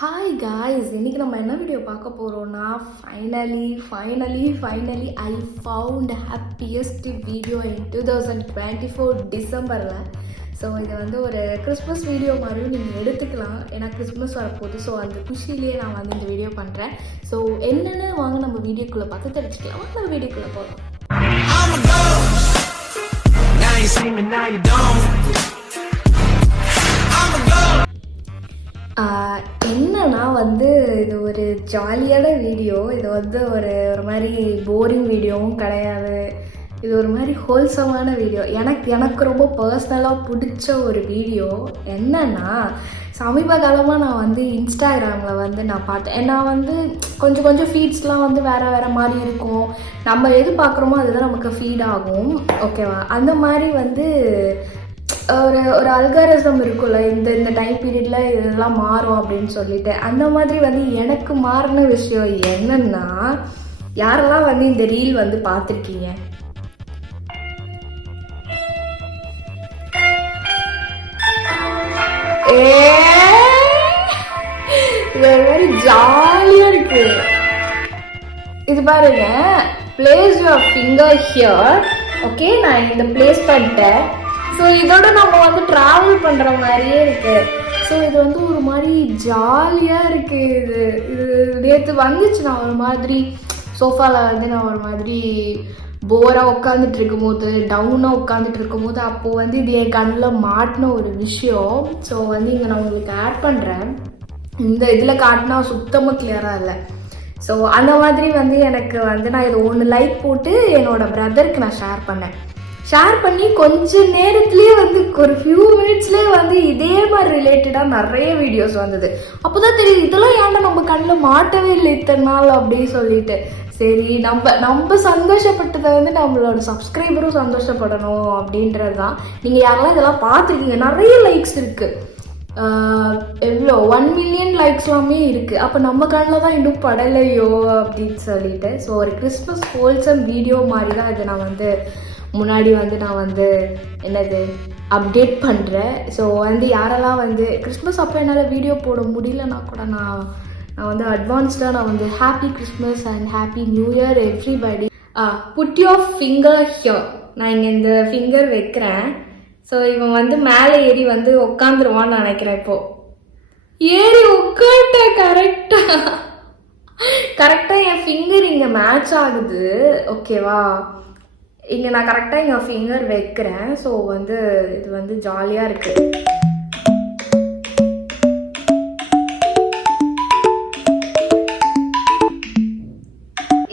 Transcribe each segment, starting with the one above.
Hi guys, இன்றைக்கி நம்ம என்ன வீடியோ பார்க்க போகிறோன்னா finally I found happiest video இன் 2024 டிசம்பரில். ஸோ இது வந்து ஒரு கிறிஸ்மஸ் வீடியோ மாதிரியும் நீங்கள் எடுத்துக்கலாம், ஏன்னா கிறிஸ்மஸ் வரப்போகுது. ஸோ அந்த குஷிலேயே நான் வந்து இந்த வீடியோ பண்ணுறேன். ஸோ என்னென்னு வாங்க நம்ம வீடியோக்குள்ளே பார்த்து தெரிஞ்சுக்கலாம். வாங்க நம்ம வீடியோக்குள்ளே போகலாம். என்னன்னா வந்து இது ஒரு ஜாலியான வீடியோ. இது வந்து ஒரு மாதிரி போரிங் வீடியோவும் கிடையாது. இது ஒரு மாதிரி ஹோல்சமான வீடியோ. எனக்கு ரொம்ப பர்சனலாக பிடிச்ச ஒரு வீடியோ. என்னன்னா, சமீப காலமாக நான் வந்து இன்ஸ்டாகிராமில் வந்து நான் பார்த்தேன். நான் வந்து கொஞ்சம் ஃபீட்ஸ்லாம் வந்து வேறு மாதிரி இருக்கும். நம்ம எது பார்க்குறோமோ அதுதான் நமக்கு ஃபீட் ஆகும், ஓகேவா? அந்த மாதிரி வந்து ஒரு அல்காரிசம் இருக்குல்ல, இந்த டைம் பீரியடில் இதெல்லாம் மாறும் அப்படின்னு சொல்லிட்டு. அந்த மாதிரி வந்து எனக்கு மாறின விஷயம் என்னன்னா, யாரெல்லாம் வந்து இந்த ரீல் வந்து பார்த்துருக்கீங்க? இது மாதிரி ஜாலியாக இருக்கு. இது பாருங்க, place your finger here. Okay, நான் இந்த பிளேஸ் பண்ணிட்டேன். ஸோ இதோட நம்ம வந்து ட்ராவல் பண்ணுற மாதிரியே இருக்குது. ஸோ இது வந்து ஒரு மாதிரி ஜாலியாக இருக்குது. இது நேற்று வந்துச்சு. நான் ஒரு மாதிரி சோஃபாவில் வந்து நான் ஒரு மாதிரி போராக உட்காந்துட்டு இருக்கும்போது, டவுனாக உட்காந்துட்டு இருக்கும்போது, அப்போது வந்து இது என் கண்ணில் மாட்டின ஒரு விஷயம். ஸோ வந்து இங்கே நான் உங்களுக்கு ஆட் பண்ணுறேன். இந்த இதில் காட்டினா சுத்தமாக கிளியராக இல்லை. ஸோ அந்த மாதிரி வந்து எனக்கு வந்து நான் இது ஒன்று லைக் போட்டு என்னோடய பிரதருக்கு நான் ஷேர் பண்ணி கொஞ்ச நேரத்துலேயே வந்து ஒரு ஃபியூ மினிட்ஸ்லேயே வந்து இதே மாதிரி ரிலேட்டடாக நிறைய வீடியோஸ் வந்தது. அப்போ தான் தெரியுது, இதெல்லாம் ஏன்டா நம்ம கண்ணில் மாட்டவே இல்லை இத்தனை நாள் அப்படின்னு சொல்லிட்டு. சரி, நம்ம சந்தோஷப்பட்டதை வந்து நம்மளோட சப்ஸ்கிரைபரும் சந்தோஷப்படணும் அப்படின்றது தான். நீங்கள் யாரெல்லாம் இதெல்லாம் பார்த்துருக்கீங்க? நிறைய லைக்ஸ் இருக்குது. எவ்வளோ 1 மில்லியன் லைக்ஸ்லாமே இருக்குது. அப்போ நம்ம கண்ணில் தான் இன்னும் படலையோ அப்படின்னு சொல்லிட்டு. ஸோ ஒரு கிறிஸ்மஸ் ஹோல்சம் வீடியோ மாதிரி தான் இது. நான் வந்து முன்னாடி வந்து நான் வந்து என்னது அப்டேட் பண்ணுறேன். ஸோ வந்து யாரெல்லாம் வந்து கிறிஸ்மஸ் அப்போ என்னால் வீடியோ போட முடியலன்னா கூட நான் வந்து அட்வான்ஸ்டாக நான் வந்து happy Christmas and happy new year everybody. Put your finger here. நான் இங்கே இந்த ஃபிங்கர் வைக்கிறேன். ஸோ இவன் வந்து மேலே ஏறி வந்து உட்காந்துருவான்னு நினைக்கிறேன். இப்போது ஏறி உட்காந்துட்டேன். கரெக்டாக என் ஃபிங்கர் இங்கே மேட்ச் ஆகுது, ஓகேவா? இங்கே நான் கரெக்டாக எங்கள் ஃபிங்கர் வைக்கிறேன். ஸோ வந்து இது வந்து ஜாலியாக இருக்குது.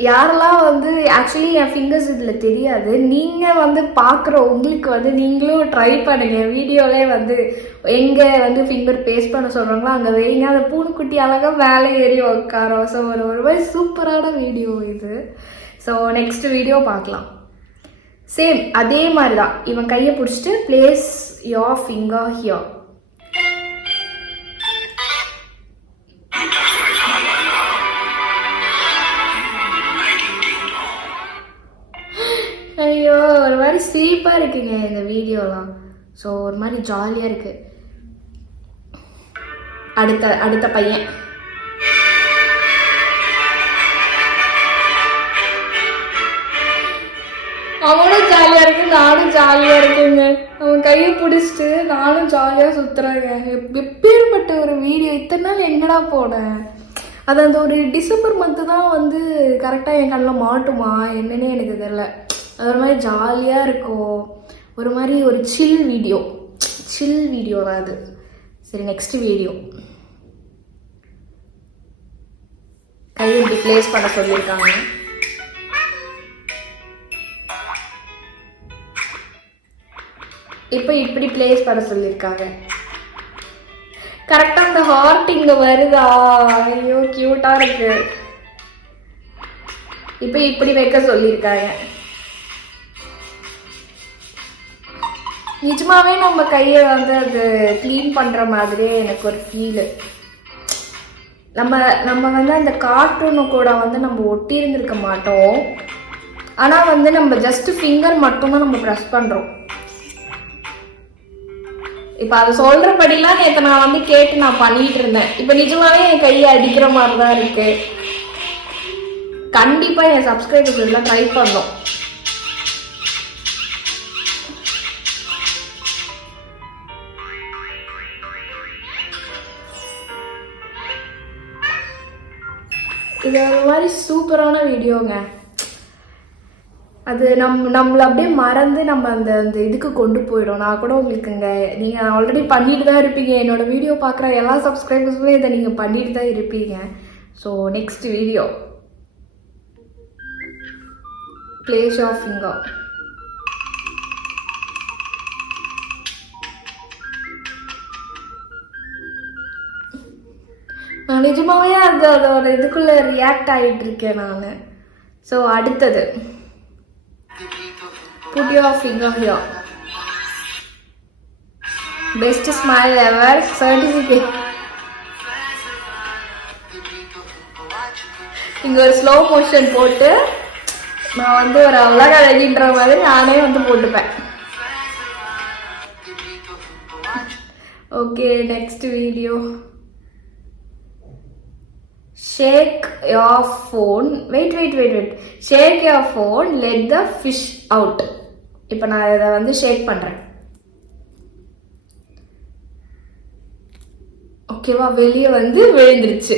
யாரெல்லாம் வந்து ஆக்சுவலி என் ஃபிங்கர்ஸ் இதில் தெரியாது, நீங்கள் வந்து பார்க்குற உங்களுக்கு வந்து நீங்களும் ட்ரை பண்ணுங்கள். வீடியோவிலே வந்து எங்கே வந்து ஃபிங்கர் பேஸ்ட் பண்ண சொல்கிறாங்களோ அங்கே வைங்க. அந்த பூனைக்குட்டி அழகாக மேலே ஏறி உட்காரோம். ஸோ ஒரு மாதிரி சூப்பரான வீடியோ இது. ஸோ நெக்ஸ்ட் வீடியோ பார்க்கலாம். சேம் அதே மாதிரி தான். இவன் கையை பிடிச்சிட்டு பிளேஸ் யோர் ஃபிங்கர் ஹியர். ஐயோ, ஒரு மாதிரி சிரிப்பாக இருக்குங்க இந்த வீடியோலாம். ஸோ ஒரு மாதிரி ஜாலியாக இருக்குது. அடுத்த பையன் அவனும் ஜாலியாக இருக்கு, நானும் ஜாலியாக இருக்குங்க. அவன் கையை பிடிச்சிட்டு நானும் ஜாலியாக சுற்றுறாங்க. எப்பேற்பட்ட ஒரு வீடியோ! இத்தனை நாள் எங்கடா போனேன்? அது அந்த ஒரு டிசம்பர் மந்த்து தான் வந்து கரெக்டாக என் கண்ணில் மாட்டுமா என்னன்னே எனக்கு தெரியல. அது ஒரு மாதிரி ஜாலியாக இருக்கும். ஒரு மாதிரி ஒரு சில் வீடியோ தான் அது. சரி, நெக்ஸ்ட் வீடியோ. கையை இப்படி பிளேஸ் பண்ண சொல்லியிருக்காங்க. இப்போ இப்படி பிளேஸ் பண்ண சொல்லியிருக்காங்க. கரெக்டாக அந்த ஹார்ட் இங்கே வருதா? ஐயோ, கியூட்டாக இருக்கு. இப்போ இப்படி வைக்க சொல்லியிருக்காங்க. நிஜமாவே நம்ம கையை வந்து அது க்ளீன் பண்ணுற மாதிரியே எனக்கு ஒரு ஃபீலு. நம்ம வந்து அந்த கார்ட்டூனு கூட வந்து நம்ம ஒட்டி இருந்திருக்க மாட்டோம். ஆனால் வந்து நம்ம ஜஸ்ட் ஃபிங்கர் மட்டும்தான் நம்ம ப்ரெஸ் பண்ணுறோம். இப்போ அதை சொல்கிறபடிலாம் நேற்று நான் வந்து கேட்டு நான் பண்ணிட்டு இருந்தேன். இப்போ நிஜமாவே என் கையை அடிக்கிற மாதிரி தான் இருக்கு. கண்டிப்பாக என் சப்ஸ்கிரைபர்ஸ் எல்லாம் ட்ரை பண்ணோம். இது ஒரு மாதிரி சூப்பரான வீடியோங்க. அது நம்மளை அப்படியே மறந்து நம்ம அந்த இதுக்கு கொண்டு போயிடும். நான் கூட உங்களுக்குங்க, நீங்கள் ஆல்ரெடி பண்ணிட்டு தான் இருப்பீங்க. என்னோடய வீடியோ பார்க்குற எல்லா சப்ஸ்கிரைபர்ஸுமே இதை நீங்கள் பண்ணிட்டு தான் இருப்பீங்க. So next video, place of finger. நான் நிஜமாவே அதோட இதுக்குள்ளே ரியாக்ட் ஆகிட்டு இருக்கேன் நான். ஸோ அடுத்தது, put your finger here. Best smile ever certificate. இங்க ஒரு ஸ்லோ மோஷன் போட்டு நான் வந்து ஒரு அழகா அழகின்ற மாதிரி நானே வந்து போட்டுப்பேன். Okay, next video. Shake your phone. Wait. Shake your phone. Let the fish out. இப்போ நான் இதை வந்து ஷேக் பண்ணுறேன். ஓகேவா, வெளியே வந்து விழுந்துருச்சு.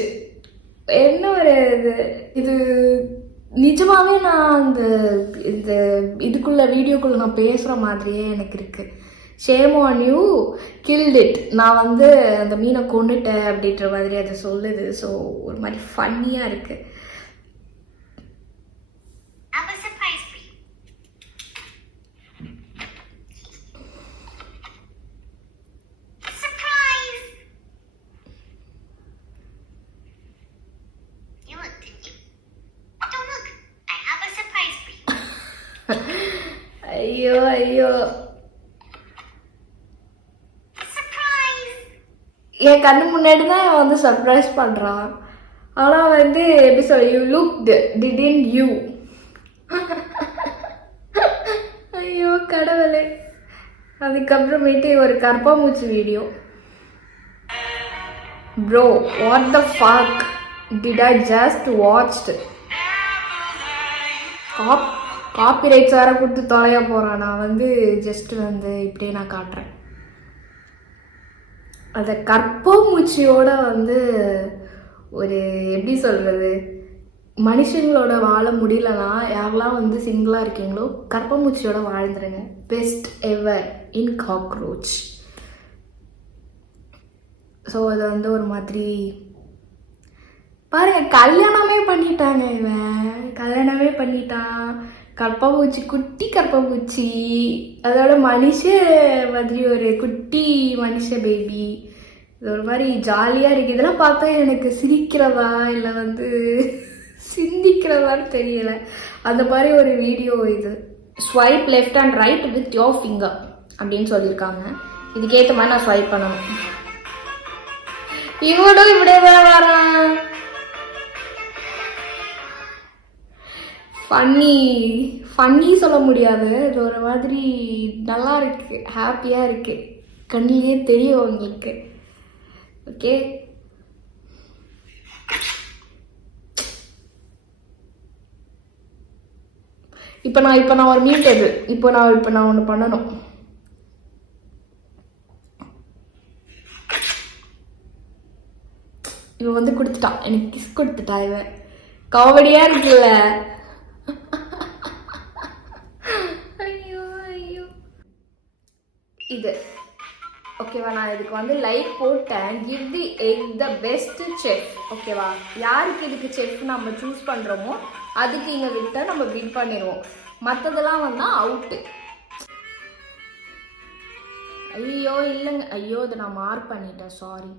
என்ன ஒரு இது நிஜமாவே நான் இந்த இதுக்குள்ள வீடியோக்குள்ள நான் பேசுகிற மாதிரியே எனக்கு இருக்கு. Shame on you, guilt it. நான் வந்து அந்த மீனை கொண்டுட்டேன் அப்படின்ற மாதிரி அதை சொல்லுது. ஸோ ஒரு மாதிரி ஃபன்னியாக இருக்கு. ஐயோ என் கண்ணு முன்னாடி தான் வந்து சர்ப்ரைஸ் பண்ணுறான். ஆனால் வந்து எப்படி சொல்ல, யூ லுக்ட், டிடன்ட் யூ? ஐயோ கடவுளே. அதுக்கப்புறமேட்டு ஒரு கர்ப்பாம்பூச்சி வீடியோ. Bro, what the fuck did I just watched? Copyrights வேறு கொடுத்து தொலைய போகிறேன். நான் வந்து ஜஸ்ட் வந்து இப்படியே நான் காட்டுறேன். அந்த கர்ப்பாம்பூச்சியோட வந்து ஒரு எப்படி சொல்கிறது, மனுஷங்களோட வாழ முடியலன்னா யாரெல்லாம் வந்து சிங்கிளாக இருக்கீங்களோ கர்ப்பாம்பூச்சியோட வாழ்ந்துருங்க. Best ever in cockroach. So அதை வந்து ஒரு மாதிரி பாருங்க, கல்யாணமே பண்ணிட்டாங்க. கல்யாணமே பண்ணிட்டான். கர்ப்பாம்பூச்சி, குட்டி கர்ப்பாம்பூச்சி. அதோட மனுஷ மாதிரி ஒரு குட்டி மனுஷ பேபி. இது ஒரு மாதிரி ஜாலியாக இருக்குது. இதெல்லாம் பார்த்தா எனக்கு சிரிக்கிறதா இல்லை வந்து சிந்திக்கிறதான்னு தெரியல. அந்த மாதிரி ஒரு வீடியோ இது. Swipe left and right with your finger அப்படின்னு சொல்லியிருக்காங்க. இதுக்கேற்ற மாதிரி நான் ஸ்வைப் பண்ணணும். இவனும் இப்படியே தான் வரான். ஃபன்னி சொல்ல முடியாது. இது ஒரு மாதிரி நல்லா இருக்கு, ஹாப்பியாக இருக்கு. கண்ணிலே தெரியும் உங்களுக்கு. ஓகே, இப்போ நான் ஒரு மீட் டேபிள். இப்போ நான் ஒன்று பண்ணணும். இவன் வந்து கொடுத்துட்டான், எனக்கு கிஸ் கொடுத்துட்டா. இவன் காமெடியா இருக்குல்ல. ஐயோ இது ஓகேவா. நான் இதுக்கு வந்து லைக் போட்டேன். Give the egg the best chef. ஓகேவா, யாருக்கு இதுக்கு செஃப் நம்ம சூஸ் பண்ணுறோமோ அதுக்கு இங்கே விட்ட நம்ம வின் பண்ணிடுவோம். மற்றதெல்லாம் வந்தால் அவுட்டு. ஐயோ இல்லைங்க, ஐயோ இதை நான் மார்க் பண்ணிட்டேன், சாரி.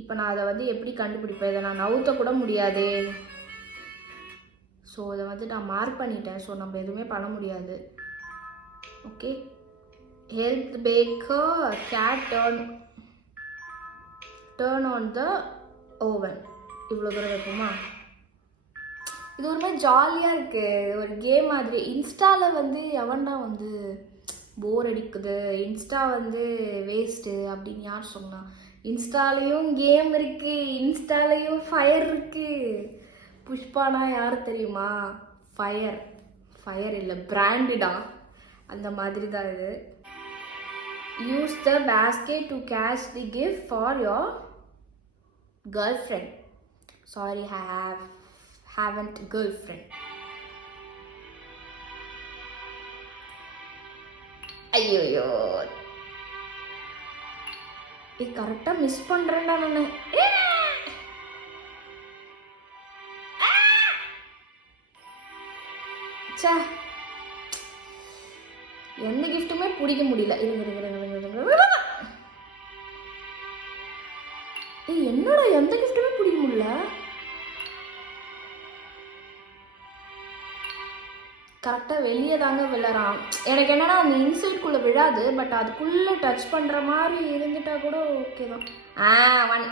இப்போ நான் அதை வந்து எப்படி கண்டுபிடிப்பேன்? இதை நான் நவுத்த கூட முடியாது. ஸோ இதை வந்து நான் மார்க் பண்ணிட்டேன். ஸோ நம்ம எதுவுமே பண்ண முடியாது. Okay, help baker get turn on the oven. இவ்வளோ தூரம் வைப்போமா? இது ஒரு மாதிரி ஜாலியாக இருக்குது, ஒரு கேம் மாதிரி. இன்ஸ்டாவில் வந்து எவன்டா வந்து போர் அடிக்குது, இன்ஸ்டா வந்து வேஸ்ட்டு அப்படின்னு யார் சொன்னா? இன்ஸ்டாலையும் கேம் இருக்கு, இன்ஸ்டாலையும் ஃபயர் இருக்கு. புஷ்பானா யார் தெரியுமா? ஃபயர். ஃபயர் இல்லை, பிராண்டுடா. அந்த மாதிரி தான் இது. Use the basket to cash the gift for your girlfriend. Sorry, I haven't girlfriend. ஐயோ, கரெக்டா மிஸ் பண்றேன்டா நானு. சே, எந்த கிஃப்ட்டுமே பிடிக்க முடியல. என்னடா எந்த கிஃப்ட்டுமே பிடிக்க முடியல. கரெக்டாக வெளியே தாங்க விழறான். எனக்கு என்னன்னா அந்த இன்சைட்குள்ளே விழாது, பட் அதுக்குள்ளே டச் பண்ணுற மாதிரி இருந்துட்டா கூட ஓகே தான். ஒன்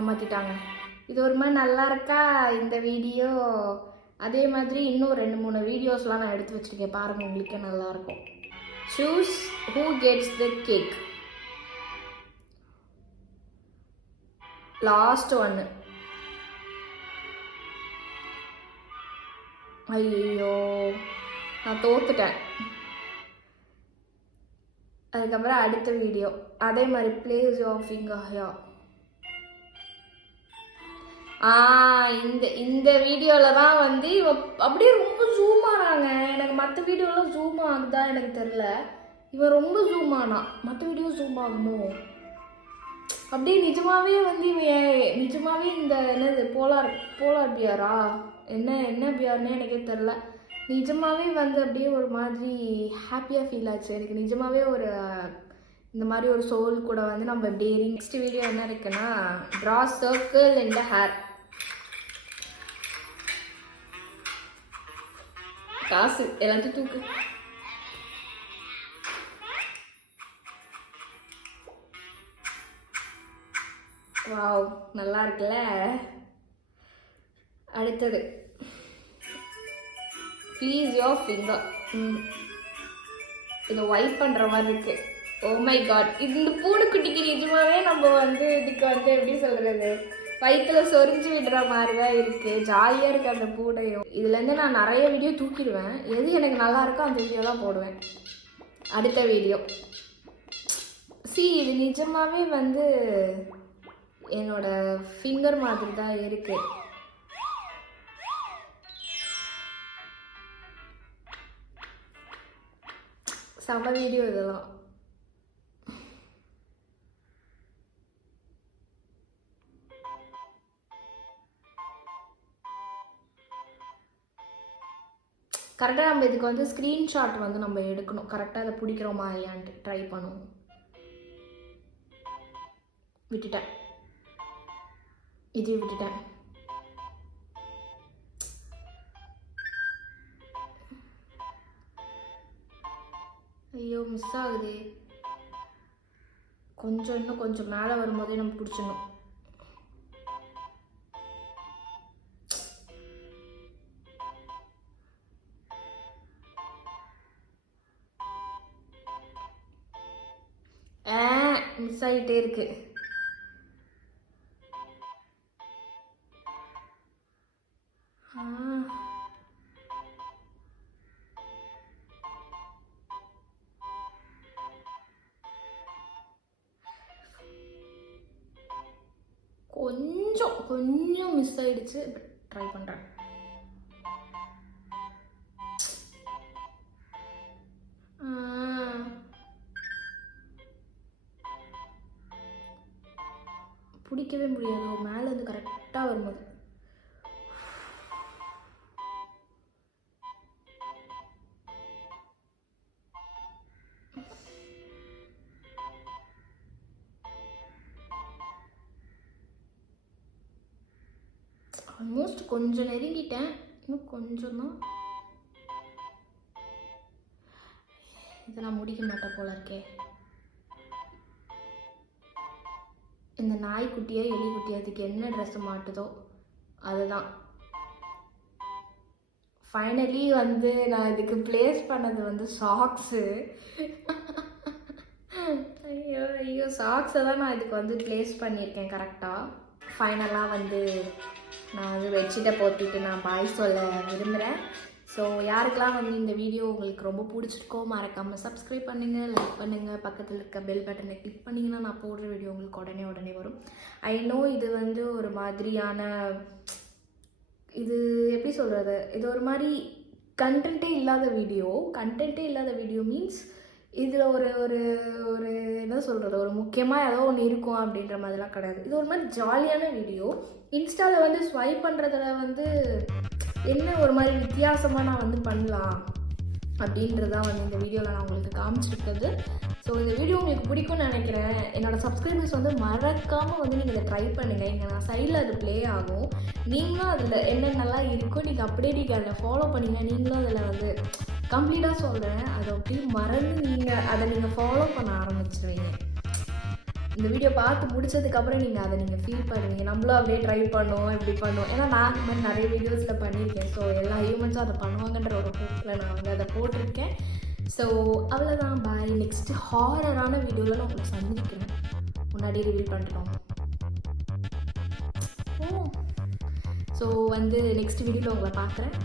ஏமாத்திட்டாங்க. இது ஒரு மாதிரி நல்லா இருக்கா இந்த வீடியோ? அதே மாதிரி இன்னும் 2-3 வீடியோஸ்லாம் நான் எடுத்து வச்சுருக்கேன், பாருங்கள், உங்களுக்கே நல்லாயிருக்கும். Choose who gets the cake. Last ஒன்று. ஐயோ, நான் தோத்துட்டேன். அதுக்கப்புறம் அடுத்த வீடியோ அதே மாதிரி பிளேஸ் யுவர் ஃபிங்கர் ஹியர். இந்த வீடியோவில் தான் வந்து அப்படியே ரொம்ப ஜூம் ஆனாங்க. எனக்கு மற்ற வீடியோலாம் ஜூம் ஆகுதா எனக்கு தெரில, இவன் ரொம்ப ஜூம் ஆனா. மற்ற வீடியோ ஜூம் ஆகுமோ? அப்படியே நிஜமாவே வந்து நிஜமாவே இந்த என்னது போலார் பியரா என்ன பியர்னே எனக்கே தெரில. நிஜமாவே வந்து அப்படியே ஒரு மாதிரி ஹாப்பியாக ஃபீல் ஆச்சு எனக்கு. நிஜமாவே ஒரு இந்த மாதிரி ஒரு சோல் கூட வந்து நம்ம டெய்லி. நெக்ஸ்ட் வீடியோ என்ன இருக்குன்னா, ட்ரா சர்க்கிள் இன் த ஹேர். காசு எல்லாத்தையும் தூக்கு. வாவ், நல்லா இருக்குல்ல. அடுத்தது ப்ளீஸ் யோர் ஃபிங்கர். இதை வைப் பண்ணுற மாதிரி இருக்கு. ஓ மை காட், இந்த பூனைக்குட்டிக்கு நிஜமாவே நம்ம வந்து இதுக்கு வந்து எப்படி சொல்கிறது, வயிற்றுல சொரிஞ்சு விடுற மாதிரி தான் இருக்குது. ஜாலியாக இருக்குது அந்த பூனையும். இதுலேருந்து நான் நிறைய வீடியோ தூக்கிடுவேன். எது எனக்கு நல்லா இருக்கோ அந்த வீடியோ தான் போடுவேன். அடுத்த வீடியோ இது நிஜமாவே வந்து என்னோட ஃபிங்கர் மாதிரி தான் இருக்கு. செம வீடியோ இதெல்லாம். கரெக்டாக நம்ம இதுக்கு வந்து ஸ்க்ரீன்ஷாட் வந்து நம்ம எடுக்கணும். கரெக்டாக அதை பிடிக்கிறோமா இல்லையான்ட்டு ட்ரை பண்ணுவோம். விட்டுட்டேன், இதையும் விட்டுட்டேன். ஐயோ, மிஸ் ஆகுது. இன்னும் கொஞ்சம் மேலே வரும்போதே நம்ம பிடிச்சிடணும். மிஸ் ஆகிட்டே இருக்கு. கொஞ்சம் மிஸ் ஆயிடுச்சு. ட்ரை பண்றேன். பிடிக்கவே முடியாது மேலே இருந்து கரெக்டாக வரும்போது. ஆல்மோஸ்ட் கொஞ்சம் நெருங்கிட்டேன், இன்னும் கொஞ்சம் தான். இதை நான் முடிக்க மாட்டேன் போல இருக்கே. இந்த நாய்க்குட்டியோ எலிக்குட்டியோ அதுக்கு என்ன ட்ரெஸ்ஸு மாட்டுதோ அதுதான். ஃபைனலி வந்து நான் இதுக்கு ப்ளேஸ் பண்ணது வந்து சாக்ஸு. ஐயோ ஐயோ, சாக்ஸை தான் நான் இதுக்கு வந்து ப்ளேஸ் பண்ணியிருக்கேன் கரெக்டாக. ஃபைனலாக வந்து நான் வந்து பெட்ஷீட்டை போத்திட்டு நான் பாய் சொல்ல விரும்புகிறேன். ஸோ யாருக்கெல்லாம் வந்து இந்த வீடியோ உங்களுக்கு ரொம்ப பிடிச்சிருக்கோ மறக்காமல் சப்ஸ்கிரைப் பண்ணுங்கள், லைக் பண்ணுங்கள், பக்கத்தில் இருக்க பெல் பட்டனை கிளிக் பண்ணிங்கன்னா நான் போடுற வீடியோ உங்களுக்கு உடனே வரும். ஐ நோ இது வந்து ஒரு மாதிரியான, இது எப்படி சொல்கிறது, இது ஒரு மாதிரி கண்டென்ட்டே இல்லாத வீடியோ மீன்ஸ் இதில் ஒரு ஒரு ஒரு என்ன சொல்கிறது, ஒரு முக்கியமாக ஏதோ ஒன்று இருக்கும் அப்படின்ற மாதிரிலாம் கிடையாது. இது ஒரு மாதிரி ஜாலியான வீடியோ. இன்ஸ்டாவில் வந்து ஸ்வைப் பண்ணுறதுல வந்து என்ன ஒரு மாதிரி வித்தியாசமாக நான் வந்து பண்ணலாம் அப்படின்றதான் வந்து இந்த வீடியோவில் நான் உங்களுக்கு காமிச்சிருக்கிறது. ஸோ இந்த வீடியோ உங்களுக்கு பிடிக்கும்னு நினைக்கிறேன். என்னோடய சப்ஸ்கிரைபர்ஸ் வந்து மறக்காமல் வந்து நீங்கள் இதை ட்ரை பண்ணுங்கள். இங்கே நான் சைடில் அது ப்ளே ஆகும். நீங்களும் அதில் என்னென்னலாம் இருக்கோ நீங்கள் அப்படியே நீங்கள் அதில் ஃபாலோ பண்ணிங்க. நீங்களும் அதில் வந்து கம்ப்ளீட்டாக சொல்கிறேன், அதை அப்படியே மறந்து நீங்கள் அதை நீங்கள் ஃபாலோ பண்ண ஆரம்பிச்சிருவீங்க. இந்த வீடியோ பார்த்து முடிச்சதுக்கப்புறம் நீங்கள் அதை நீங்கள் ஃபீல் பண்ணுவீங்க, நம்மளும் அப்படியே ட்ரை பண்ணுவோம், இப்படி பண்ணுவோம். ஏன்னா நான் இந்த மாதிரி நிறைய வீடியோஸில் பண்ணியிருக்கேன். ஸோ எல்லா ஹியூமன்ஸும் அதை பண்ணுவாங்கன்ற ஒரு ஹோப்பில் நான் வந்து அதை போட்டிருக்கேன். ஸோ அவ்வளோதான், பாய். நெக்ஸ்ட்டு ஹாரரான வீடியோவில் நான் உங்களை சந்திக்கிறேன். முன்னாடி ரிவீல் பண்ணிட்டோம். ஸோ வந்து நெக்ஸ்ட் வீடியோவில் உங்களை பார்க்குறேன்.